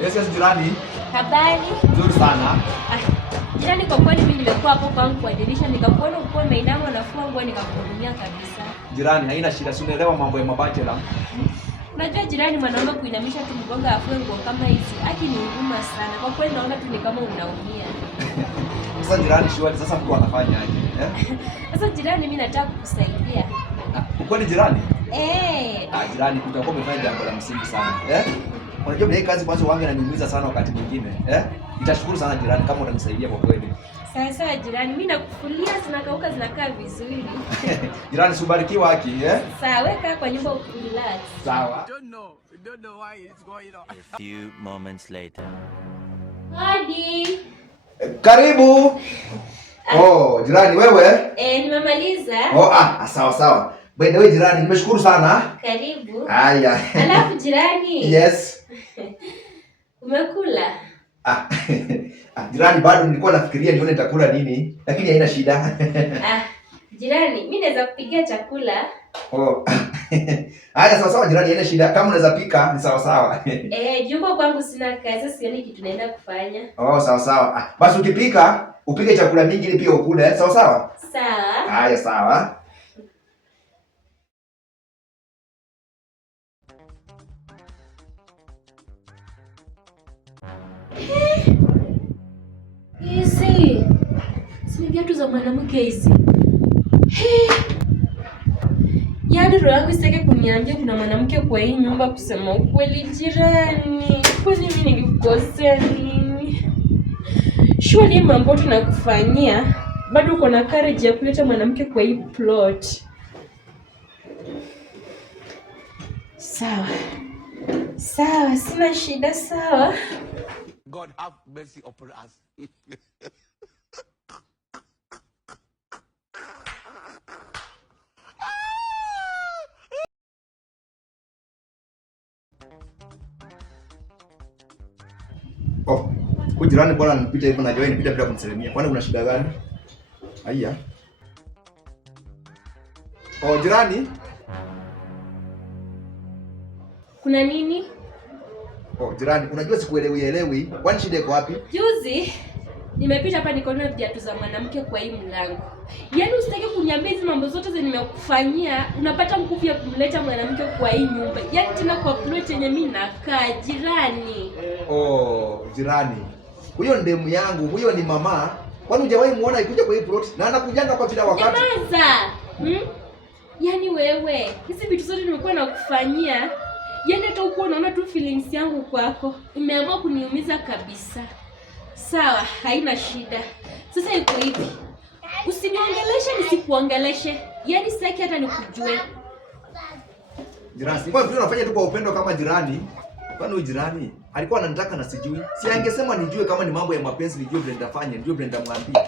Yes, yes, jirani. Habari? Nzuri sana. Jirani, kwa kweli mimi nimekuwa hapo kwangu kwa dirisha nikakuona uko umeinama unafua nguo nikakuhudumia kabisa. Jirani, haina shida, si unaelewa mambo ya mabachela. Unajua jirani, mwanaume kuinamisha tu mgongo afue nguo kama hizi, haki ni huruma sana. Kwa kweli naona tu ni kama unaumia. Sasa jirani, shwari, sasa mtu anafanya aje? Sasa jirani, mimi nataka kukusaidia. Uko ni jirani? Jirani, utakuwa umefanya jambo la msingi sana. Unajua mimi kazi kwanza wangu inaniumiza sana wakati mwingine. Nitashukuru sana jirani kama utanisaidia kwa kweli. Sawa jirani, mimi nakufulia zinakauka zinakaa vizuri. Jirani, subarikiwa haki, Sawa, weka kwa nyumba ukirelax. Sawa. Don't know why it's going on. A few moments later. Hadi. Karibu. Jirani wewe? Nimemaliza. Sawa. By the way jirani, nimeshukuru sana. Karibu. Haya. Alafu jirani. Yes. Umekula? Jirani, bado nilikuwa nafikiria nione nitakula nini, lakini haina shida. Jirani, mimi naweza kupikia chakula. Haya, sawa jirani, haina shida. Kama unaweza pika ni sawa. Juko kwangu sina kazi, sioni kitu naenda kufanya. Sawa. Basi ukipika, upike chakula mingi ili pia ukule, sawa? Sawa. Haya, sawa. Hizi si viatu za mwanamke hizi. Yaani roho yangu isitake kuniambia kuna mwanamke kwa hii nyumba. Kusema ukweli jirani, kwani mimi nilikukosea nini? Surely mambo tunakufanyia bado uko na courage ya kuleta mwanamke kwa hii plot. Sawa, sina shida. Sawa. God have mercy upon us. Jirani bwana anipita hivyo na join nipita bila kumsalimia. Kwani kuna shida gani? Haya. Jirani. Kuna nini? Jirani, unajua sikuelewi. Kwani shida iko wapi? Juzi nimepita hapa nikaona viatu za mwanamke kwa hii mlango. Yaani usitake kuniambia hizi mambo zote zenye nimekufanyia, unapata mkupi ya kumleta mwanamke kwa hii nyumba. Yaani tena kwa plot yenye mimi nakaa jirani. Jirani. Huyo ndemu yangu, huyo ni mama. Kwani hujawahi muona ikuja kwa hii plot? Na anakujanga kwa kila wakati. Nyamaza. Yaani wewe, hizi vitu zote nimekuwa nakufanyia. Yaani hata uko unaona tu feelings yangu kwako. Umeamua kuniumiza kabisa. Sawa, haina shida. Sasa iko hivi. Usiniongeleshe nisikuongeleshe. Yaani sitaki hata nikujue. Jirani, kwa nini unafanya tu kwa upendo kama jirani? Kwani huyu jirani alikuwa ananitaka na sijui. Si angesema nijue kama ni mambo ya mapenzi, nijue vile nitafanya, nijue vile nitamwambia.